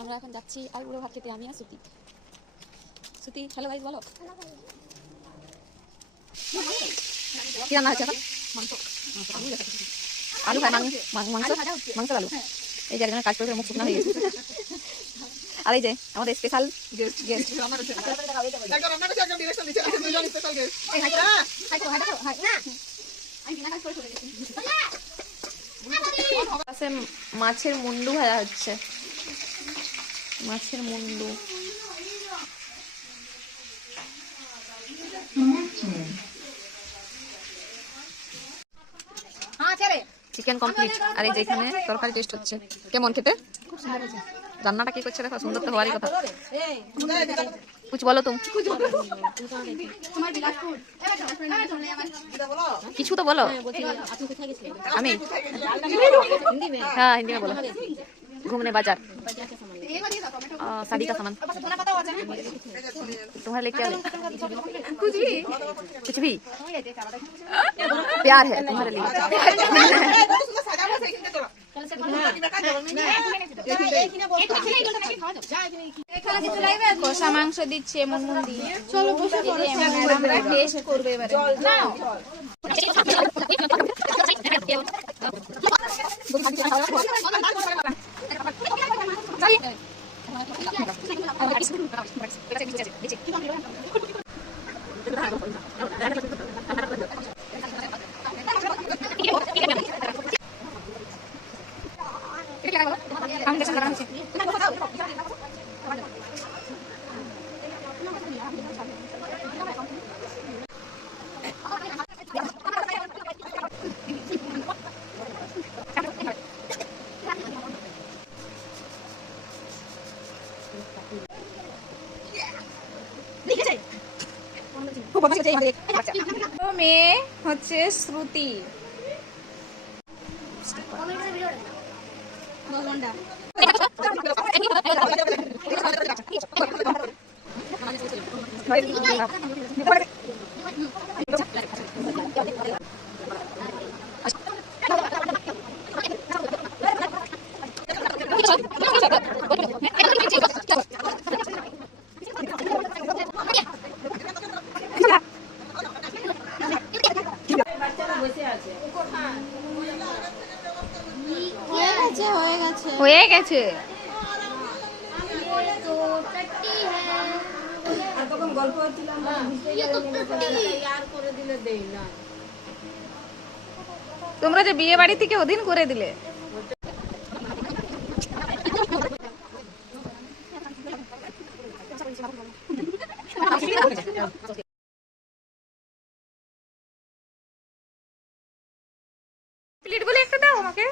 আমরা এখন যাচ্ছি আলুগুলো ভাত খেতে, আমি আর শ্রুতি। শ্রুতি হ্যালো গাইস বলো। কি রান্না হচ্ছে এখন? আলু খায় মাংস আলু। এই যে একজনের কাজ করে মুখ শুকনো হয়ে গেছে। আর এই যে আমাদের স্পেশাল গেস্ট মাছের মুন্ডু ভাজা হচ্ছে, মাছের মুন্ডু। Chicken complete. আর এই যে এখানে তরকারি টেস্ট হচ্ছে। কেমন খেতে? রান্নাটা কি করছে দেখো, সুন্দর তো হওয়ারই কথা। কুছ বলো তুমি, কিছু তো বলো। আমি হ্যাঁ হিন্দি में बोलो। घूमने बाजार, शादी का सामान तुम्हारे लिए क्या है? कुछ भी प्यार है तुम्हारे लिए। কষা মাংস দিচ্ছে মুনমুন দিয়ে। চলো বসে পড়ো, আমরা টেস্ট করব এবারে। নাও মেয়ে হচ্ছে শ্রুতি। হয়ে গেছে। তোমরা যে বিয়ে বাড়ি থেকে ওদিন করে দিলে। প্লেট গুলো একটু দাও আমাকে।